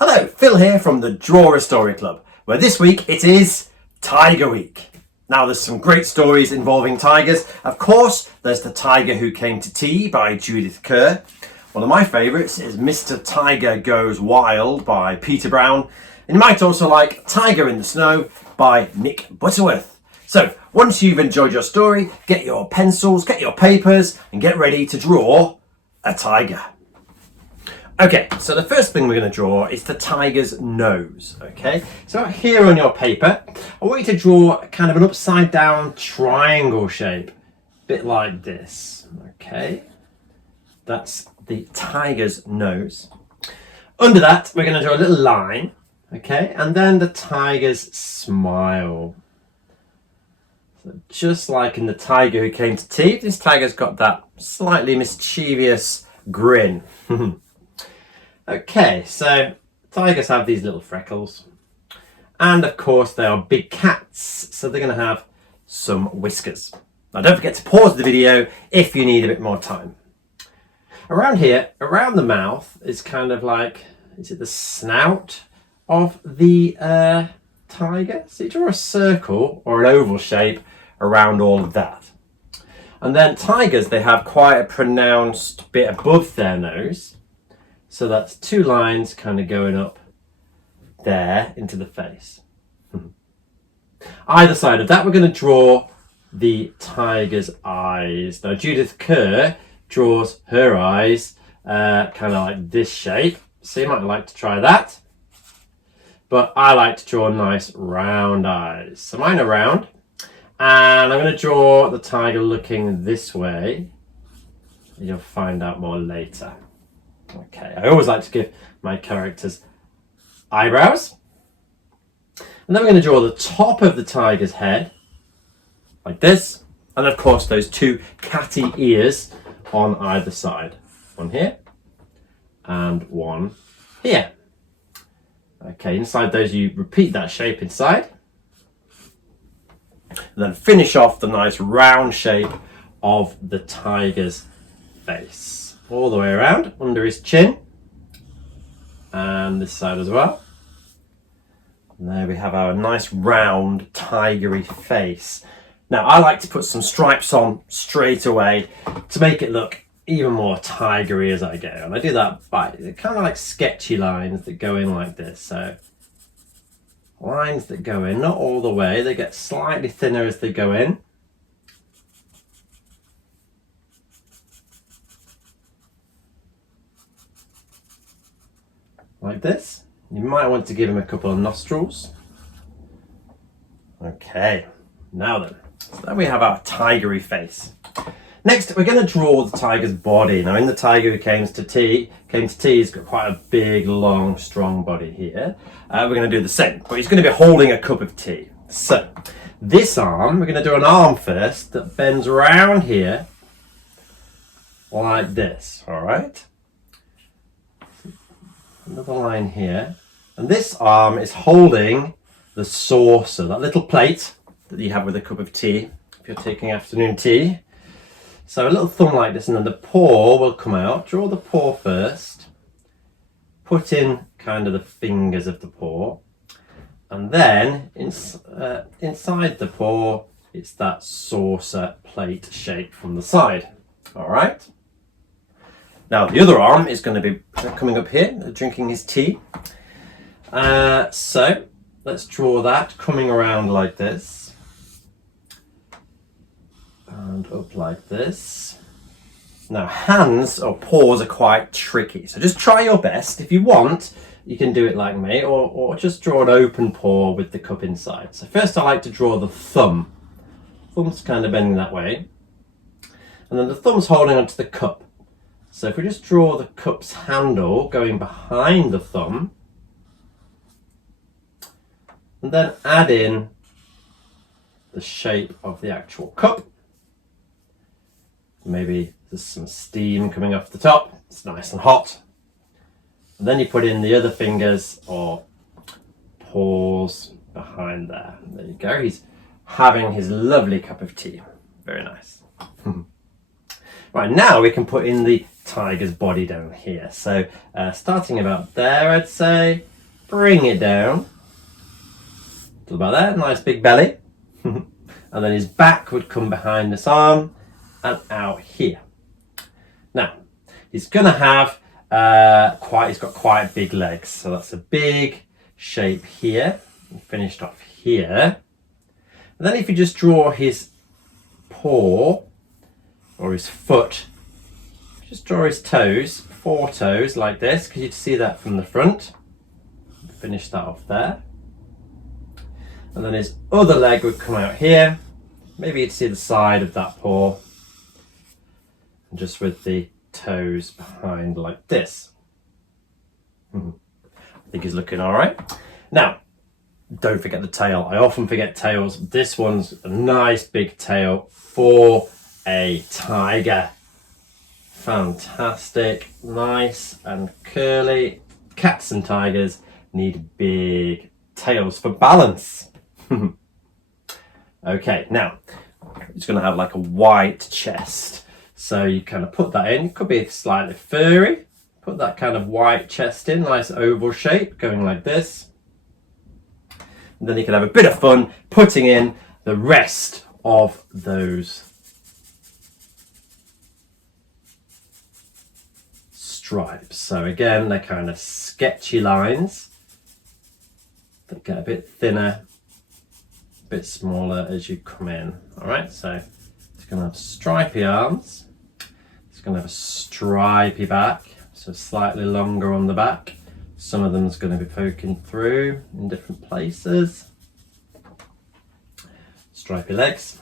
Hello, Phil here from the Draw a Story Club, where this week it is Tiger Week. Now there's some great stories involving tigers. Of course, there's The Tiger Who Came to Tea by Judith Kerr. One of my favourites is Mr. Tiger Goes Wild by Peter Brown. And you might also like Tiger in the Snow by Nick Butterworth. So once you've enjoyed your story, get your pencils, get your papers, and get ready to draw a tiger. Okay, so the first thing we're going to draw is the tiger's nose, okay? So here on your paper, I want you to draw kind of an upside down triangle shape, a bit like this, okay? That's the tiger's nose. Under that, we're going to draw a little line, okay? And then the tiger's smile. So just like in The Tiger Who Came to Tea, this tiger's got that slightly mischievous grin. Okay, so tigers have these little freckles, and of course they are big cats, so they're going to have some whiskers. Now don't forget to pause the video if you need a bit more time. Around here, around the mouth, is kind of like, is it the snout of the tiger? So you draw a circle or an oval shape around all of that. And then tigers, they have quite a pronounced bit above their nose. So that's two lines kind of going up there into the face. Either side of that, we're going to draw the tiger's eyes. Now Judith Kerr draws her eyes kind of like this shape. So you might like to try that. But I like to draw nice round eyes. So mine are round. And I'm going to draw the tiger looking this way. You'll find out more later. Okay, I always like to give my characters eyebrows. And then we're going to draw the top of the tiger's head, like this. And of course those two catty ears on either side. One here, and one here. Okay, inside those you repeat that shape inside. And then finish off the nice round shape of the tiger's face. All the way around, under his chin, and this side as well. And there we have our nice round tigery face. Now I like to put some stripes on straight away to make it look even more tigery as I go, and I do that by kind of like sketchy lines that go in like this. So lines that go in, not all the way, they get slightly thinner as they go in. Like this. You might want to give him a couple of nostrils. Okay, now then. So there we have our tigery face. Next, we're going to draw the tiger's body. Now in The Tiger Who Came to Tea, he's got quite a big, long, strong body here. We're going to do the same, but he's going to be holding a cup of tea. So, this arm, we're going to do an arm first that bends around here, like this, all right? Another line here, and this arm is holding the saucer, that little plate that you have with a cup of tea if you're taking afternoon tea. So a little thumb like this, and then the paw will come out. Draw the paw first, put in kind of the fingers of the paw, and then inside the paw it's that saucer plate shape from the side. All right. Now the other arm is going to be coming up here, drinking his tea. So let's draw that coming around like this. And up like this. Now hands or paws are quite tricky, so just try your best. If you want, you can do it like me, or just draw an open paw with the cup inside. So first I like to draw the thumb. Thumb's kind of bending that way. And then the thumb's holding onto the cup. So if we just draw the cup's handle going behind the thumb, and then add in the shape of the actual cup. Maybe there's some steam coming off the top, it's nice and hot. And then you put in the other fingers or paws behind there. There you go, he's having his lovely cup of tea. Very nice. Right, now we can put in the tiger's body down here. So starting about there, I'd say, bring it down. Till about there, nice big belly. And then his back would come behind this arm and out here. Now, he's gonna have he's got quite big legs. So that's a big shape here, and finished off here. And then if you just draw his paw or his foot, just draw his toes, 4 toes like this, because you'd see that from the front. Finish that off there. And then his other leg would come out here. Maybe you'd see the side of that paw. And just with the toes behind like this. I think he's looking all right. Now, don't forget the tail. I often forget tails. This one's a nice big tail for a tiger. Fantastic, nice and curly. Cats and tigers need big tails for balance. Okay, now it's going to have like a white chest. So you kind of put that in. It could be slightly furry. Put that kind of white chest in, nice oval shape, going like this. And then you can have a bit of fun putting in the rest of those stripes. So again, they're kind of sketchy lines that get a bit thinner, a bit smaller as you come in. All right, so it's going to have stripy arms. It's going to have a stripy back, so slightly longer on the back. Some of them's going to be poking through in different places. Stripy legs.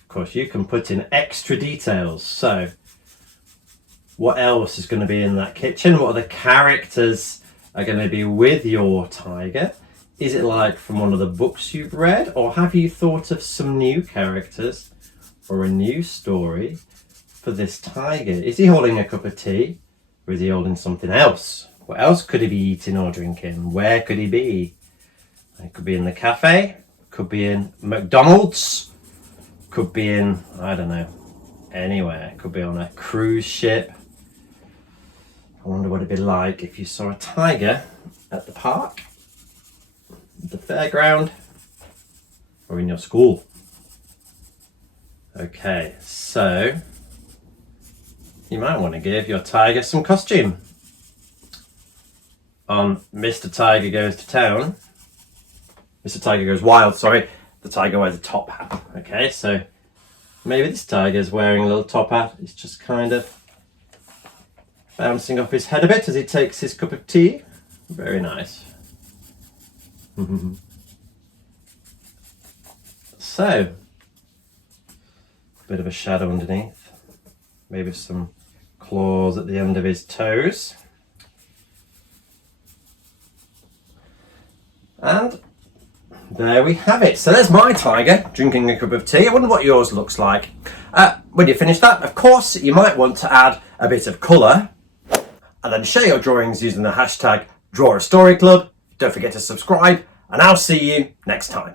Of course, you can put in extra details. So what else is going to be in that kitchen? What other characters are going to be with your tiger? Is it like from one of the books you've read, or have you thought of some new characters or a new story for this tiger? Is he holding a cup of tea, or is he holding something else? What else could he be eating or drinking? Where could he be? It could be in the cafe, could be in McDonald's, could be in, I don't know, anywhere. Could be on a cruise ship. I wonder what it'd be like if you saw a tiger at the park, the fairground, or in your school. Okay, so you might want to give your tiger some costume. On Mr. Tiger Goes to Town, Mr. Tiger Goes Wild, sorry, the tiger wears a top hat. Okay, so maybe this tiger's wearing a little top hat. He's just kind of bouncing off his head a bit as he takes his cup of tea. Very nice. So, a bit of a shadow underneath. Maybe some claws at the end of his toes. And there we have it. So there's my tiger drinking a cup of tea. I wonder what yours looks like. When you finish that, of course, you might want to add a bit of colour and then share your drawings using the hashtag #DrawAStoryClub. Don't forget to subscribe, and I'll see you next time.